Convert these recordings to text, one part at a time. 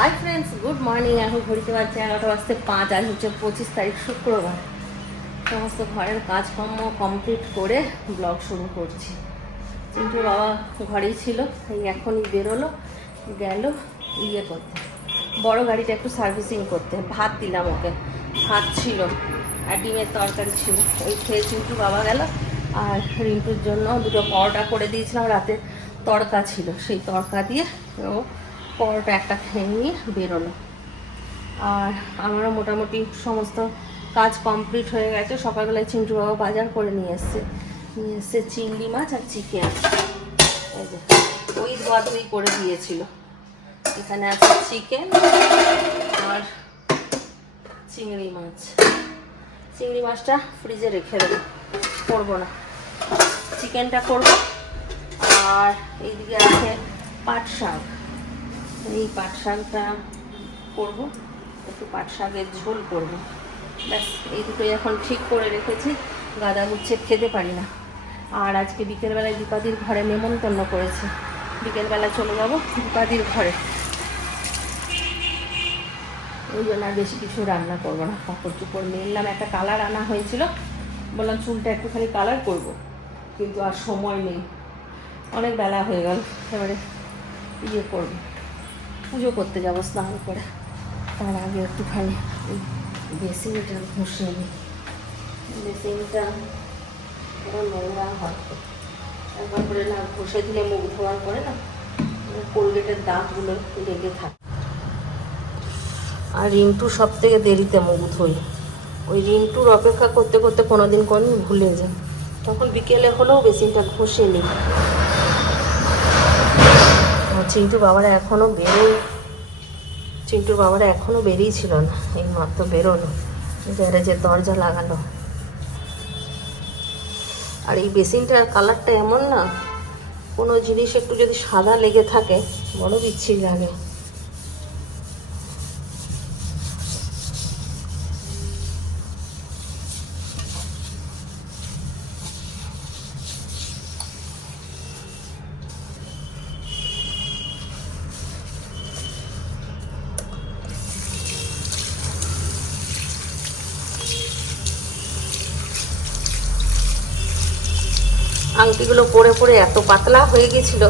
Hi friends good morning এখন ঘড়িতে পারছি এগারোটা বাজতে পাঁচ, আজ হচ্ছে পঁচিশ তারিখ, শুক্রবার। সমস্ত ঘরের কাজকর্ম কমপ্লিট করে ব্লগ শুরু করছি। চিন্টু বাবা ঘরেই ছিল এই এখনই বেরোলো, গেল ইয়ে করতে। বড় গাড়িটা একটু সার্ভিসিং করতে। ভাত দিলাম ওকে। ভাত ছিল আর ডিমের তরকারি ছিল। ওই খেয়ে চিন্টু বাবা গেল। আর রিন্টুর জন্য দুটো পরোটা করে দিয়েছিলাম। রাতে তড়কা ছিল। সেই তড়কা দিয়ে ও পরোটা একটা খেয়ে নিয়ে বেরোলো। আর আমারও মোটামুটি সমস্ত কাজ কমপ্লিট হয়ে গেছে। সকালবেলায় চিন্টু বাবা বাজার করে নিয়ে এসছে। নিয়ে এসছে চিংড়ি মাছ আর চিকেন। এই যে, ওই ধোয়া ধুই করে দিয়েছিল। এখানে আছে চিকেন আর চিংড়ি মাছ। চিংড়ি মাছটা ফ্রিজে রেখে দেবো। করব না। চিকেনটা করব। আর এইদিকে আছে পাট শাক। এই পাট শাকটা করব, একটু পাট শাকের ঝোল করব। ব্যাস, এই দুটোই এখন ঠিক করে রেখেছি, গাদা গুচ্ছে খেতে পারি না। আর আজকে বিকেলবেলায় দীপাদির ঘরে নেমন্তন্ন করেছে। বিকেলবেলা চলে যাব দীপাদির ঘরে। ওই জন্য আর বেশি কিছু রান্না করব না। কাপড় চুপড় মেললাম, একটা কালার আনা হয়েছিল। বললাম, চুলটা একটুখানি কালার করব, কিন্তু আর সময় নেই। অনেক বেলা হয়ে গেল, এবারে ইয়ে করব। পুজো করতে যাব, স্নান করে। তার আগে একটুখানি বেসিনটা ঘষে নিই বেসিনটা পুরো নোংরা হয়। একবার করে না, ঘষে দিলে মুখ ধোয়ার পরে না কোলগেটের দাঁতগুলো লেগে থাকে। আর রিন্টু সব থেকে দেরিতে মুখ ধুই ওই রিন্টুর অপেক্ষা করতে করতে কোনোদিন কোনোদিন ভুলে যায়। তখন বিকেলে হলেও বেসিনটা ঘষে নিই চিন্টু বাবারা এখনও বেরো চিন্টুর বাবারা এখনও বেরিয়ে ছিল না, এই মাত্র বেরোলো। গ্যারেজের দরজা লাগালো। আর এই বেসিনটার কালারটা এমন না, কোনো জিনিস একটু যদি সাদা লেগে থাকে, বড় বিচ্ছিরি লাগে। আংটিগুলো পরে পরে এত পাতলা হয়ে গেছিল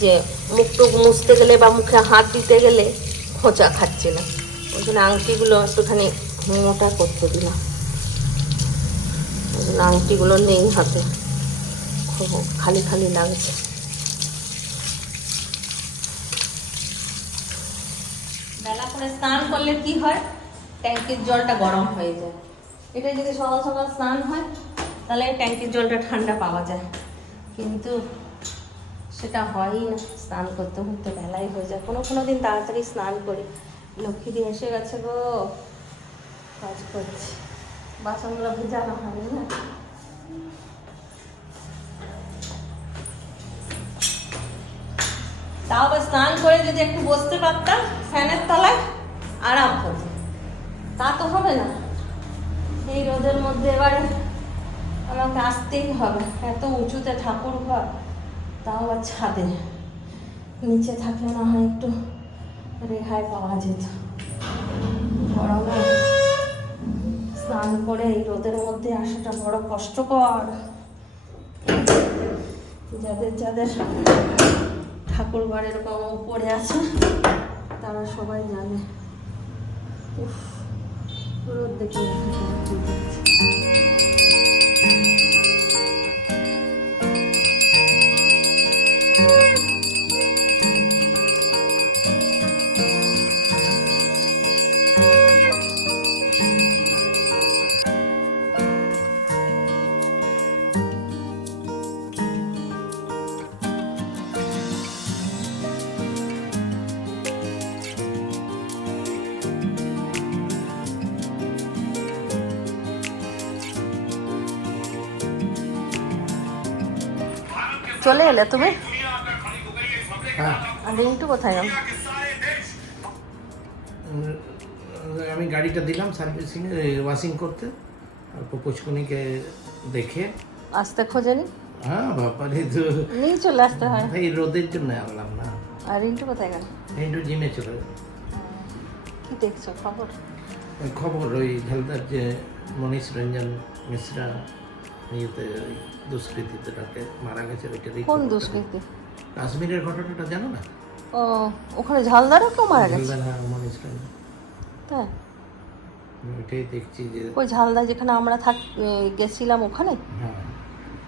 যে মুখ টুক মুছতে গেলে বা মুখে হাত দিতে গেলে খোঁচা খাচ্ছিল। ওই জন্য আংটিগুলো একটুখানি মোটা করতে দিলাম। ওই জন্য আংটিগুলো নেই হাতে। খুব খালি খালি লাগছে। বেলা করে স্নান করলে কি হয়? ট্যাঙ্কির জলটা গরম হয়ে যায়। এটা যদি সকাল সকাল স্নান হয় তাহলে ট্যাঙ্কির জলটা ঠান্ডা পাওয়া যায়। কিন্তু সেটা হয়ই না, স্নান করতে করতে বেলাই হয়ে যায়। কোনো কোনো দিন তাড়াতাড়ি স্নান করি। লক্ষ্মী দিয়ে এসে গেছে গো, কাজ করছি। বাসনগুলো ভেজানো হয়নি না? তাও স্নান করে যদি একটু বসতে পারতাম, ফ্যানের তলায় আরাম হতো তা তো হবে না। এই রোদের মধ্যে এবারে আমাকে আসতেই হবে। এত উঁচুতে ঠাকুর ঘর, তাও আবার ছাদে। নিচে থাকলে না হয় একটু রেহাই পাওয়া যেত। গরমে স্নান করে এই রোদের মধ্যে আসাটা বড় কষ্টকর। যাদের যাদের ঠাকুর ঘর এরকম উপরে আছে, তারা সবাই জানে। উফ, রোদ দেখে এলে তুমি? হ্যাঁ। রিন্টু কোথায় গেল? আমি গাড়িটা দিলাম সার্ভিসিং ওয়াশিং করতে। আর পুষ্কনিকে দেখে। আসতে খোঁজেনি হ্যাঁ ব্যাপারে তো নিয়ে চলে আসতে হয়। এই রোদের জন্য আনলাম না। আর রিন্টু কোথায় গেল? হিন্দু জিমে চলে গেল। কি দেখছ? খবর? খবর ওই হেলদার যে মনীষ রঞ্জন মিশ্রা ইয়েতে দুষ্কৃতিতে তাকে মারা গেছে ওইটারই কোন। দুষ্কৃতি? কাশ্মীরের ঘটনাটা জানো না? ও ওখানে ঝালদারও কেউ মারা গেছে? তাই? ওইটাই দেখছি যে ওই ঝালদা যেখানে আমরা থাক গেছিলাম ওখানে? হ্যাঁ।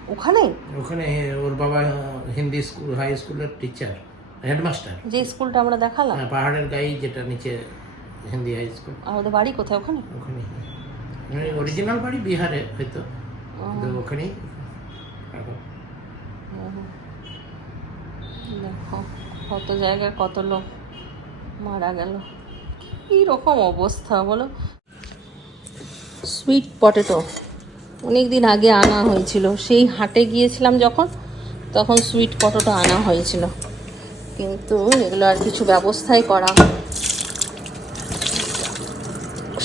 ওখানে? ওখানে ওর বাবা হিন্দি স্কুল হাই স্কুলের টিচার হেডমাস্টার। যে স্কুলটা আমরা দেখালাম? হ্যাঁ, পাহাড়ের গায়ে যেটা নিচে হিন্দি হাই স্কুল। আমাদের বাড়ি কোথায় ওখানে? ওখানে অরিজিনাল বাড়ি বিহারে হয়তো। এখন দেখো কত জায়গায় কত লোক মারা গেল কী রকম অবস্থা বলো সুইট পটেটো অনেক দিন আগে আনা হয়েছিল। সেই হাটে গিয়েছিলাম যখন তখন সুইট পটেটো আনা হয়েছিল। কিন্তু এগুলো আর কিছু ব্যবস্থাই করা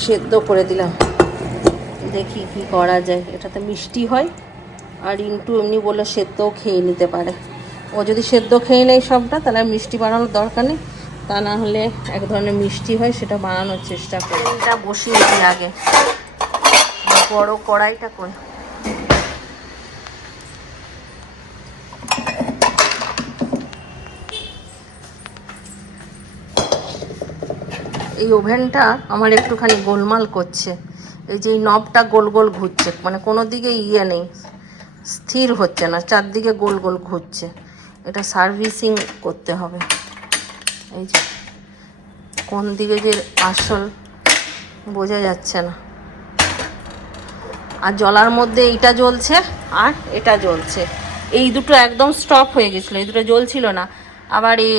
সেদ্ধ করে দিলাম। দেখি কি করা যায়। এটাতে মিষ্টি হয় আর ইন্টু এমনি বলল সেদ্ধও খেয়ে নিতে পারে। ও যদি সেদ্ধ খেয়ে নেয় সবটা, তাহলে মিষ্টি বানানোর দরকার নেই। তা না হলে এক ধরনের মিষ্টি হয়, সেটা বানানোর চেষ্টা করি। এটা বসিয়ে দিই আগে। বড় কড়াইটা কই এই ওভেনটা আমার একটুখানি গোলমাল করছে। এই যে নবটা গোল গোল ঘুরছে মানে কোনো দিকে ইয়ে নেই, স্থির হচ্ছে না, চারদিকে গোল গোল ঘুরছে। এটা সার্ভিসিং করতে হবে। এই যে, কোন দিকে যে আসল বোঝা যাচ্ছে না। আর জলার মধ্যে এইটা জ্বলছে, আর এটা জ্বলছে। এই দুটো একদম স্টপ হয়ে গেছিল, এই দুটো জ্বলছিল না। আবার এই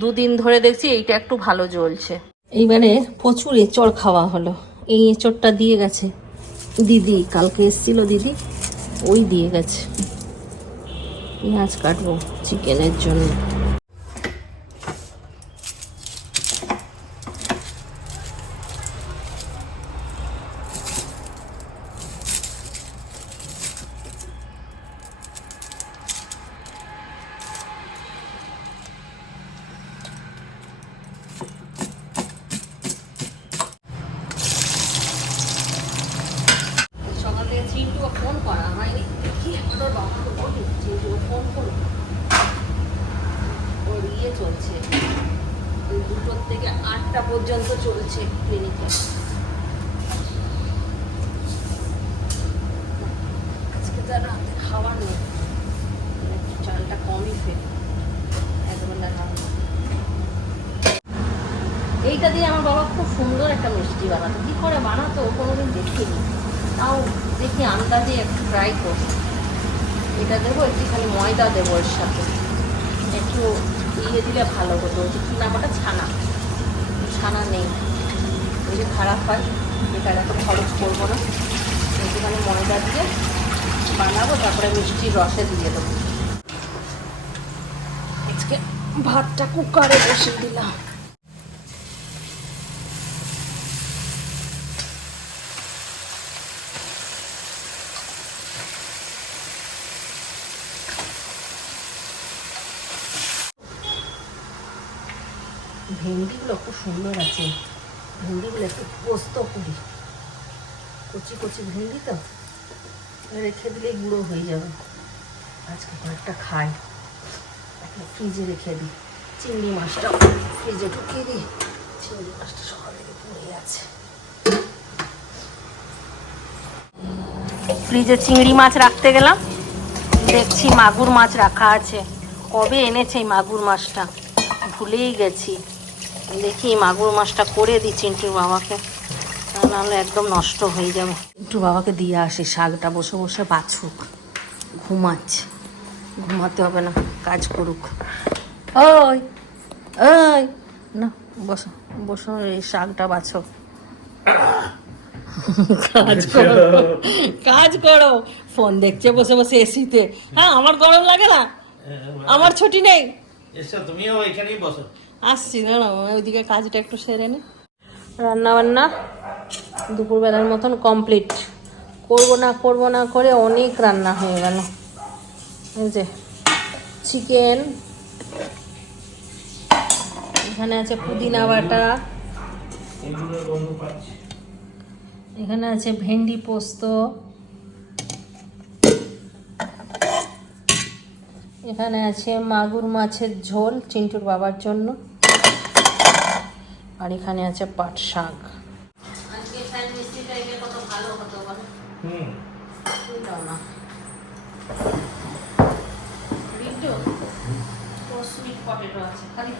দুদিন ধরে দেখছি এইটা একটু ভালো জ্বলছে। এইবারে প্রচুর এঁচড় খাওয়া হলো। এই এঁচড়টা দিয়ে গেছে। দিদি, কালকে এসছিল দিদি, ওই দিয়ে গেছে। পেঁয়াজ কাটবো চিকেনের জন্য সকাল থেকে চিন্টুও ফোন করা হয়নি দেখি একবার ওর বাবাকে বলি চিন্টুও ফোন করুন ওর ইয়ে চলছে ওই দুটোর থেকে আটটা পর্যন্ত চলছে ক্লিনিকে আজকে তো আর রাতে খাওয়ার নেই একটু চালটা কমই ফেলি একবেলা রান্না এইটা দিয়ে আমার বাবা খুব সুন্দর একটা মিষ্টি বানাতো কি করে বানাতো? কোনোদিন দেখিনি। তাও দেখি আন্দাজে একটু ট্রাই করি এটা দেবো একটুখানি ময়দা দেবো এর সাথে। একটু ইয়ে দিলে ভালো হতো। যে কি নাম ছানা। ছানা নেই। ওই যে খারাপ হয়। এটা এত খরচ করব না। একটুখানি ময়দা দিয়ে বানাবো, তারপরে মিষ্টির রসে দিয়ে দেবো। আজকে ভাতটা কুকারে বসে দিলাম। ভেন্ডিগুলো খুব সুন্দর আছে। ভেন্ডিগুলো একটু পোস্ত করি। কচি কচি ভেন্ডি তো? রেখে দিলেই গুঁড়ো হয়ে যাবে। আজকে কয়েকটা খাই। ফ্রিজে রেখে দিই। চিংড়ি মাছটা ফ্রিজে ঢুকিয়ে দিই। চিংড়ি মাছটা সকাল থেকে পড়ে আছে। ফ্রিজে চিংড়ি মাছ রাখতে গেলাম। দেখছি মাগুর মাছ রাখা আছে। কবে এনেছে মাগুর মাছটা? ভুলেই গেছি। দেখি মাগুর মাছটা করে দিই চিন্টুর বাবাকে। তা নাহলে একদম নষ্ট হয়ে যাবে। একটু বাবাকে দিয়ে আসি শাকটা বসে বসে বাছুক ঘুমাচ্ছে। ঘুমাতে হবে না কাজ করুক। ওই ওই না বসো বসো এই শাকটা বাছো। কাজ করো কাজ করো। ফোন দেখছে বসে বসে এসিতে। হ্যাঁ আমার গরম লাগে না? আমার ছুটি নেই। এসো তুমিও এখানেই বসো। আসছি না ওইদিকে কাজটা একটু সেরে নে। রান্না বান্না দুপুরবেলার মতন কমপ্লিট করব না করব না করে অনেক রান্না হয়ে গেল। এই যে চিকেন এখানে আছে পুদিনা বাটা, এখানে আছে ভেন্ডি পোস্ত, এখানে আছে মাগুর মাছের ঝোল চিন্টুর বাবার জন্য। আর এখানে আছে পাট শাক। এলে কত ভালো হতো বলো হুম দাও না রিন্টু তো সুইট পটেটো আছে খালি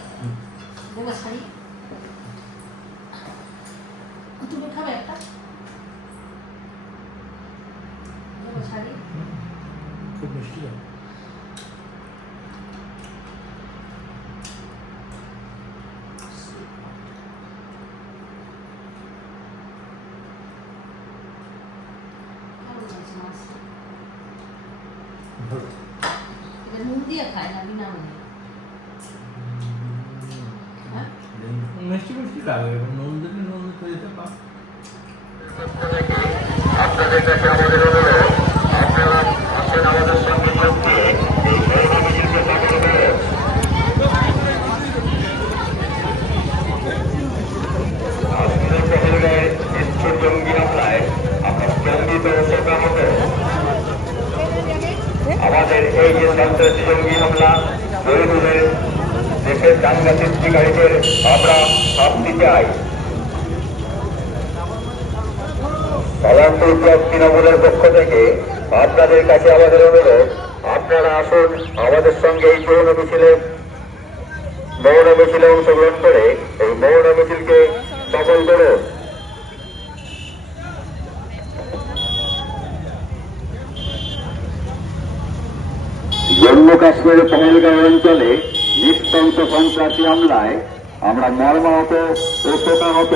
দেবে ছাড়ি তুমি খাবে একটা দেবো ছাড়ি খুব মিষ্টি হয়। কেমন হয়েছে মাছটা? ভালো। এটা নুন দিয়ে খায় না বিনা নুনে হ্যাঁ মিষ্টি মিষ্টি লাগে নুন দিলে নুন দিতে দিতে পার জঙ্গি হামলায় আমরা জঙ্গিত সংগ্রামত আমাদের এই যে সন্ত্রাসী জঙ্গি হামলা শহীদুলের দাঙ্গা সৃষ্টিকারীদের আমরা শাস্তি চাই। সাধারণত তৃণমূলের পক্ষ থেকে আপনাদের কাছে আমাদের অনুরোধ, আপনারা আসুন আমাদের সঙ্গে এই যৌন মিছিলে, মৌন মিছিলে অংশগ্রহণ করে এই মৌন মিছিলকে সফল করুন। জম্মু কাশ্মীরের পহেলগাঁও অঞ্চলে নিস্তন্ত সন্ত্রাসী হামলায় আমরা মর্মাহত ও শোকাহত।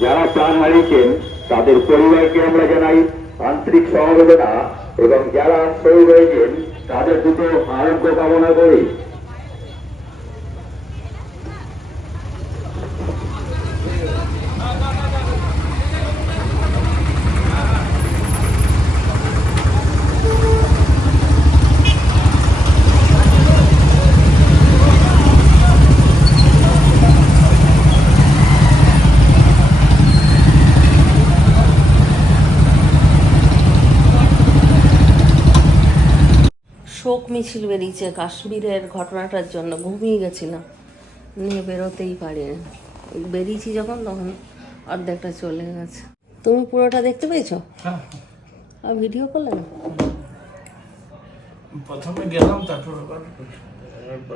যারা প্রাণ হারিয়েছেন তাদের পরিবারকে আমরা জানাই আন্তরিক সহবেদনা এবং যারা শহীদ হয়েছেন তাদের দুটো আরোগ্য কামনা করি শোক মিছিল বেরিয়েছে কাশ্মীরের ঘটনাটার জন্য ঘুমিয়ে গেছিলাম। নিয়ে বেরোতেই পারিনি বেরিয়েছি যখন তখন অর্ধেকটা চলে গেছে। তুমি পুরোটা দেখতে পেয়েছ? হ্যাঁ। আর ভিডিও করলে না? প্রথমে গেলাম তারপর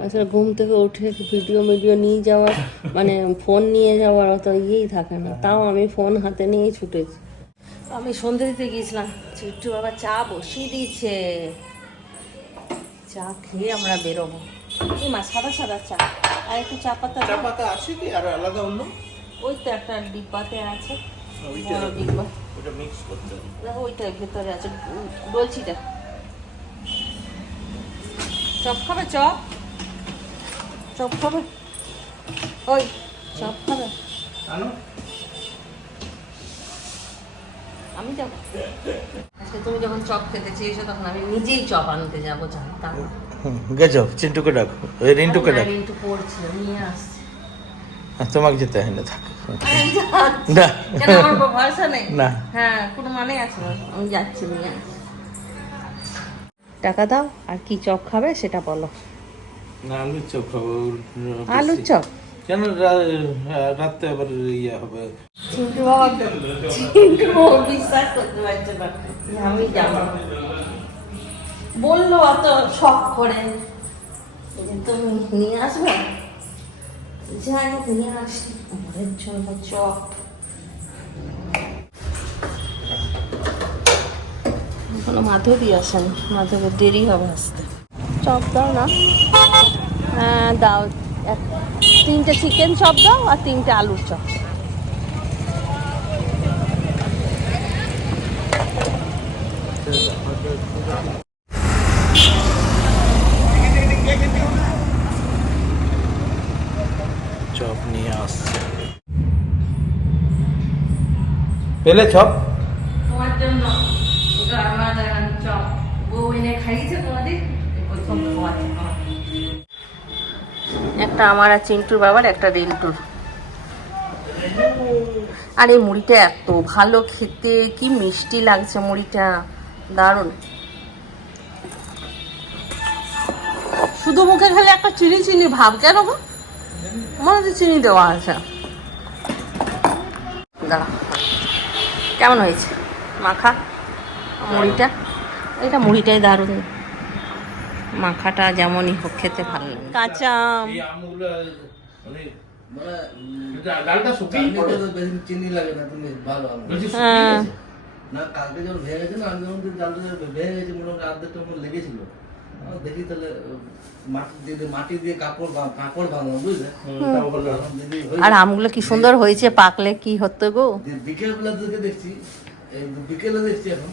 আসলে ঘুম থেকে উঠে ভিডিও মিডিও নিয়ে যাওয়ার মানে ফোন নিয়ে যাওয়ার অত ইয়েই থাকে না। তাও আমি ফোন হাতে নিয়েই ছুটেছি। আমি সন্ধে দিতে গিয়েছিলাম। চিট্টু বাবা চা বসিয়ে দিয়েছে। চা খেয়ে আমরা বেরোবো। এই মা সাদা সাদা চা। আর একটু চা পাতা চা পাতা আছে কি? আর আলাদা অন্য? ওই তো একটা ডিব্বাতে আছে। বড় ডিব্বা ওটা মিক্স করতে হবে। দেখো ওইটার ভেতরে আছে। ডলচিটা চপ খাবে চপ? চপ খাবে? ওই চপ খাবে। আনো। আমি যাব আজকে তুমি যখন চপ খেতে চেয়েছো তখন আমি নিজেই চপ আনতে যাব জানতাম। গেছো চিন্টুকে ডাকো ওই রিন্টুকে ডাকো রিন্টু পড়ছিল নিয়ে আসছে তোমাকে যেতে হয় না থাক। না। কেন আমার ভরসা নেই না। হ্যাঁ কোনো মানে আছে না আমি যাচ্ছি নিয়ে আসছি। টাকা দাও আর কি চপ খাবে সেটা বলো না আলুর চপ খাব আলুর চপ কেন রা- রাত্রে আবার ইয়ে হবে? চিন্টু বাবা চিন্টু বাবা বিশ্বাস করতে পারছে না আমি যাব বলল অত শখ করে। যে তুমি নিয়ে আসবে। যাই হোক নিয়ে আসি। আমাদের জন্য চপ। এখনও মাধবী আসেনি। মাধবের দেরি হবে আসতে। চপ দাও না। হ্যাঁ দাও। এক তিনটে চিকেন চপ দাও আর তিনটে আলুর চপ। চপ নিয়ে আসছে। পেলে চপ? একটা আমার আর চিন্টুর বাবার, একটা রিন্টুর আর এই মুড়িটা এত ভালো খেতে, কি মিষ্টি লাগছে মুড়িটা। দারুণ। শুধু মুখে খেলে একটা চিনি চিনি ভাব, কেন গো? মনে হচ্ছে চিনি দেওয়া আছে। দাঁড়া। কেমন হয়েছে? মাখা মুড়িটা? এটা মুড়িটাই দারুণ। মাখাটা যেমনই হোক খেতে ভালো লাগে। কাঁচা আম। আমগুলো এটা ডালটা শুকিয়ে চাটনিতে পড়ে তো বেশি চিনি লাগে না তুমি ভালো আম। বলছি শুকিয়ে হ্যাঁ। না কালকে যখন ভেঙে গেছে না আমি যখন দেখি ভেঙে গেছে মোটামুটি আর্ধেকটা মতো লেগেছিল। দেখি তাহলে মাটি দিয়ে মাটি দিয়ে কাপড় কাপড় বাঁধানো বুঝলে? হুম, তাও ভালো। তখন দিদি আর আমগুলো কি সুন্দর হয়েছে পাকলে কি হতো গো? বিকেলবেলা থেকে দেখছি বিকেলে দেখছি এখন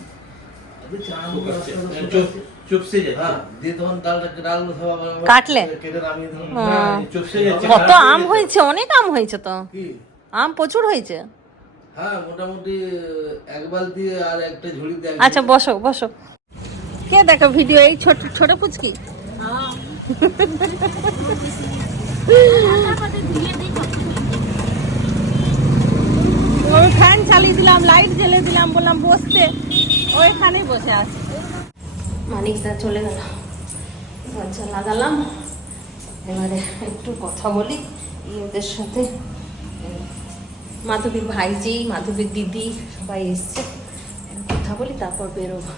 দেখছি আমগুলো চুপসে যাচ্ছে। হ্যাঁ দিয়ে তখন ডালটা ডালগুলো সব আবার আবার কাটলে? কেটে নামিয়ে দিলাম। হ্যাঁ, চুপসে যাচ্ছে। কত আম হয়েছে অনেক আম হয়েছে তো। আম প্রচুর হয়েছে। হ্যাঁ মোটামুটি এক বালতি আর একটা ঝুড়ি আচ্ছা বসো বসো। কে দেখো ভিডিও এই ছোট ছোট পুচকি? ফ্যান চালিয়ে দিলাম লাইট জ্বেলে দিলাম বললাম বসতে। ওইখানেই বসে আছে। মানিকদা চলে গেল। দরজা লাগালাম। এবারে একটু কথা বলি ওদের সাথে। মাধবীর ভাইজি, মাধবীর দিদি সবাই এসছে। কথা বলি, তারপর বেরোবো।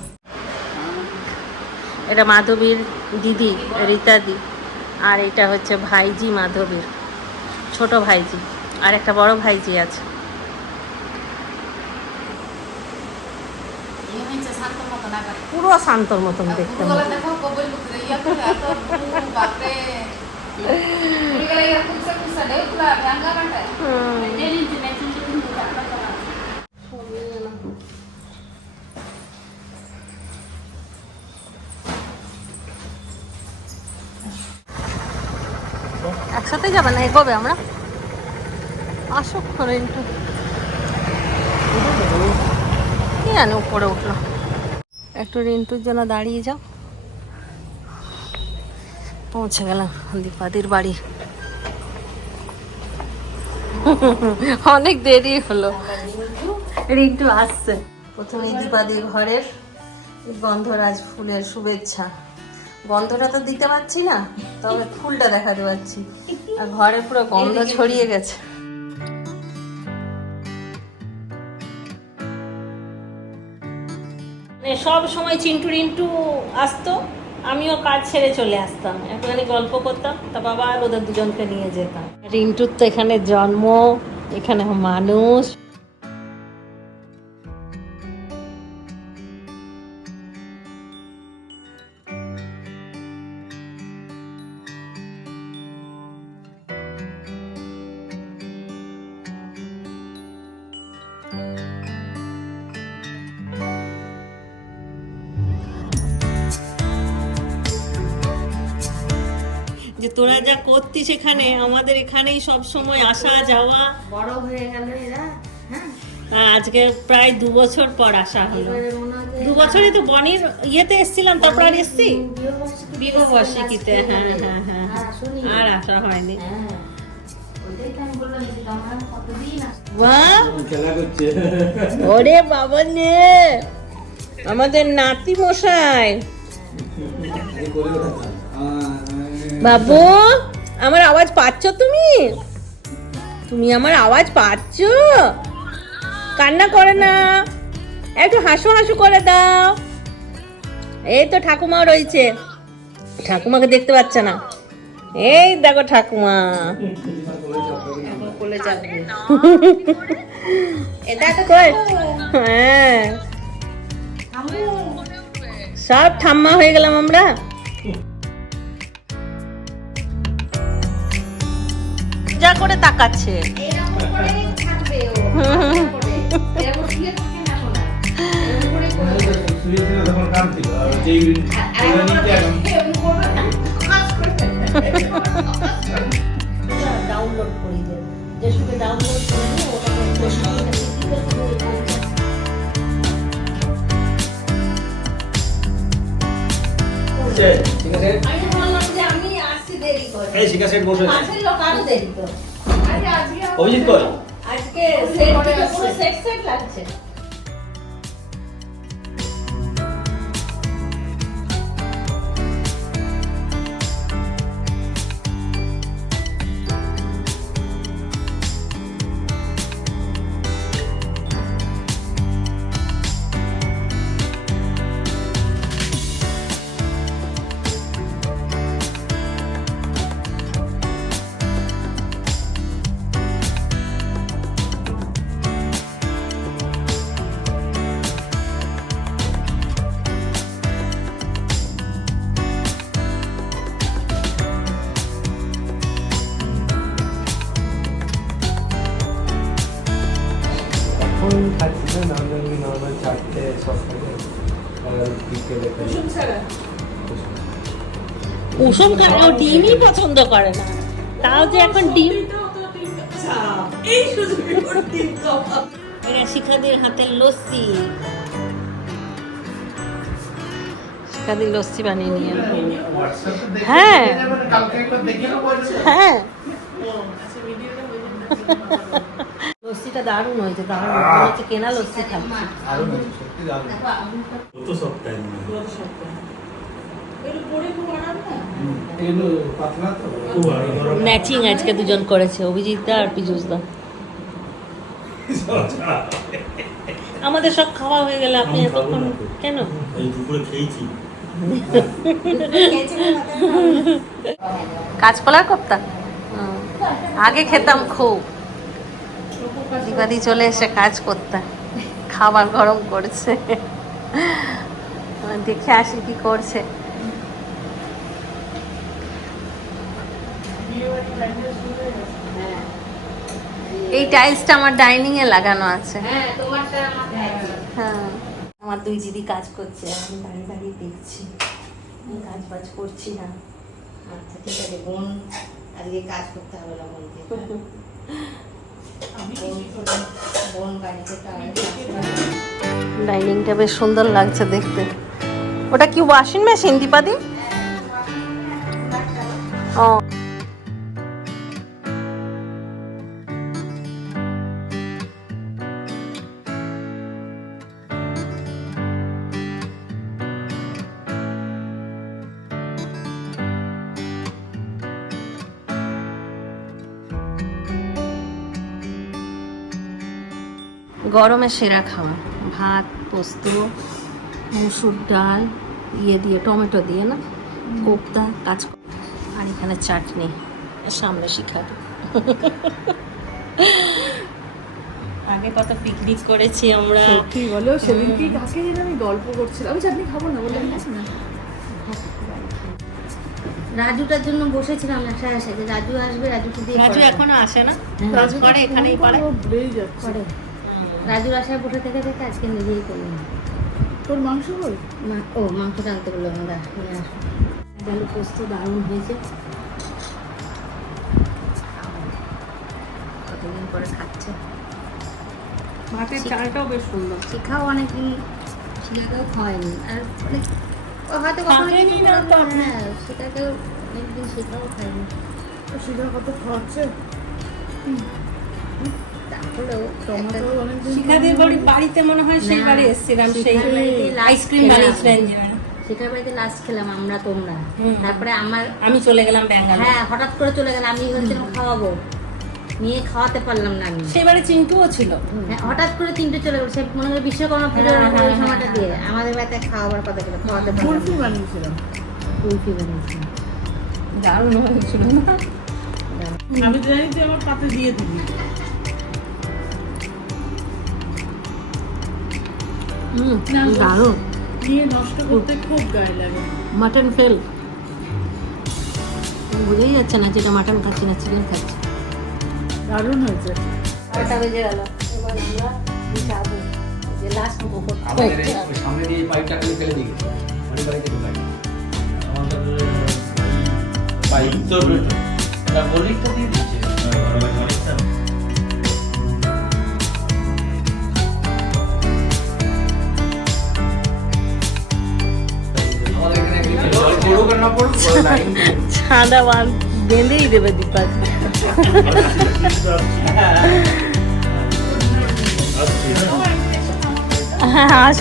এটা মাধবীর দিদি রীতাদি আর এটা হচ্ছে ভাইজি মাধবীর, ছোট ভাইজি। আর একটা বড় ভাইজি আছে। পুরো শান্তর মতন দেখতে একসাথে যাবে না এগোবে আমরা? আসুক করে একটু। কি জানি উপরে উঠল একটু রিন্টুর জন্য দাঁড়িয়ে যাও। পৌঁছে গেলাম দীপাদির বাড়ি। অনেক দেরি হলো। রিন্টু আসছে। প্রথমে দীপাদির ঘরের গন্ধরাজ ফুলের শুভেচ্ছা। গন্ধটা তো দিতে পারছি না তবে ফুলটা দেখাতে পারছি। আর ঘরে পুরো গন্ধ ছড়িয়ে গেছে। সব সময় চিন্টু রিন্টু আসতো, আমিও কাজ ছেড়ে চলে আসতাম। একটুখানি গল্প করতাম, তা বাবা আর ওদের দুজনকে নিয়ে যেতাম। রিন্টুর তো এখানে জন্ম, এখানে মানুষ। যা করতিস এখানে আমাদের এখানেই সব সময় আসা যাওয়া। বড় হয়ে গেল এরা হ্যাঁ? আজকে প্রায় দু বছর পর আসা হলো। দু বছরই তো বনির ইয়েতে এসছিলাম তারপর আর এসছি? বিবাহবার্ষিকীতে হ্যাঁ হ্যাঁ হ্যাঁ হ্যাঁ, আর আসা হয়নি। হ্যাঁ ওরে বাবা নে আমাদের নাতি মশাই বাবু! আমার আওয়াজ পাচ্ছ তুমি? তুমি আমার আওয়াজ পাচ্ছ? কান্না করে না। একটু হাসু হাসু করে দাও। এই তো ঠাকুমা রয়েছে। ঠাকুমাকে দেখতে পাচ্ছে না। এই দেখো ঠাকুমা। হ্যাঁ। সব ঠাম্মা হয়ে গেলাম আমরা। ডাউনলোড করি প্রশ্ন ঠিক আছে? এই শিখা সেট বসে আছে। লোক আরও দেরি তো অভিজিৎ কই? আজকে সেট পুরো সেট সেট লাগছে। কুসুম খায় ও ডিমই পছন্দ করে না। তাও যে এখন ডিম শিখাদের হাতের লস্যি। শিখাদের লস্যি বানিয়ে নিয়ে হ্যাঁ। হ্যাঁ। লস্যিটা দারুণ হয়েছে দারুণ। হচ্ছে কেনা লস্যি খাচ্ছি। ম্যাচিং আজকে দুজন করেছে অভিজিৎ দা আর পীযুষ দা। আমাদের সব খাওয়া হয়ে গেলে আপনি এতক্ষণ কেন? খেয়েছি। কাঁচকলার কোপ্তা? আগে খেতাম খুব। দিবাদি চলে এসে কাজ করতাম খাবার গরম করছে। দেখে আসি কি করছে। এই টাইলসটা আমার ডাইনিং এ লাগানো আছে। হ্যাঁ আমার হ্যাঁ। আমার দুই দিদি কাজ করছে আমি দাঁড়িয়ে দাঁড়িয়ে দেখছি। আমি কাজ বাজ করছি না। আচ্ছা ঠিক আছে বোন আজকে কাজ করতে হবে না তার ডাইনিংটা বেশ সুন্দর লাগছে দেখতে। ওটা কি ওয়াশিং মেশিন দীপাদি? গরমে সেরা খাওয়া ভাত পোস্ত মুসুর ডাল ইয়ে দিয়ে টমেটো দিয়ে না? কোপ্তা কাজ আর এখানে চাটনি। সামনে শিখাবে আগে কত পিকনিক করেছি আমরা। সত্যি বলো সেদিনকে কাকে যেন আমি গল্প করছিলাম আমি চাটনি খাব না বললাম না? রাজুটার জন্য বসেছিলাম আশায় আশায় যে রাজু আসবে রাজুকে দিয়ে রাজু এখনও আসে না? রাজু করে এখানেই করে। করে। রাজুর আশায় বসে থেকে থেকে আজকে নিজেই করলাম। তোর মাংস বল মা- ও মাংসটা আনতে বললাম দা নিয়ে আসো। ডালু পোস্ত দারুণ হয়েছে। কতদিন পরে খাচ্ছে? ভাতের চালটাও বেশ সুন্দর। শিখাও অনেকদিন শিখাকেও খাওয়ায়নি আর অনেক ও হয়তো কখনো কিছু না তো। শিখাকেও অনেকদিন শেখাও খায়নি সিধা কত খাওয়াচ্ছে তারপরেও টমেটো শিখাদের বাড়ি বাড়িতে মনে হয় সেই বাড়ি এসেছিলাম সেই আইসক্রিম বানিয়েছিলেন যে শেখার বাড়িতে লাস্ট খেলাম আমরা তোমরা। তারপরে আমার আমি চলে গেলাম ব্যাঙ্গালোর। হ্যাঁ হঠাৎ করে চলে গেলাম আমি হচ্ছিলাম খাওয়াবো। নিয়ে খাওয়াতে পারলাম না আমি। সেই বাড়ি চিন্টুও ছিল। হ্যাঁ, হঠাৎ করে তিনটে চলে গেল। সে মনে হয় বিশ্বকর্মা পুজোর হ্যাঁ, ওই হ্যাঁ, সময়টা দিয়ে আমাদের বাড়িতে খাওয়াবার কথা ছিল খাওয়াতে কুলফি বানিয়েছিলাম। কুলফি বানিয়েছিলাম। দারুণ হয়েছিল। আমি জানি তুই আমার পাতে দিয়ে দিবি। হুম দারুণ। নিয়ে নষ্ট করতে খুব গায়ে লাগে। মাটন ফেল বোঝাই যাচ্ছে না যেটা মাটন খাচ্ছি না চিকেন খাচ্ছি। দারুণ হয়েছে। কটা বেজে গেল। এবার আমরা যাব যে লাস্ট আমাদের সামনে দিয়ে পাইপটা ফেলে দিয়ে গেছে অনেক বাড়িতে ঢোকায় আমাদের পাইপ তো এটা বোলিংটা দিয়ে দিচ্ছে। ছাদা বাঁধ বেঁধেই দেবে দীপা হ্যাঁ আস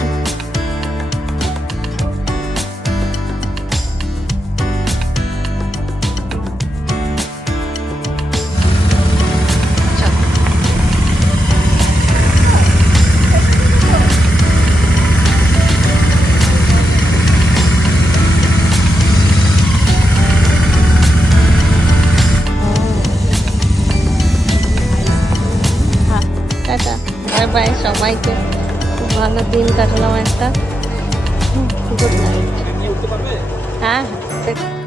সবাইকে খুব ভালো দিন কাটালাম একটা। হ্যাঁ হ্যাঁ।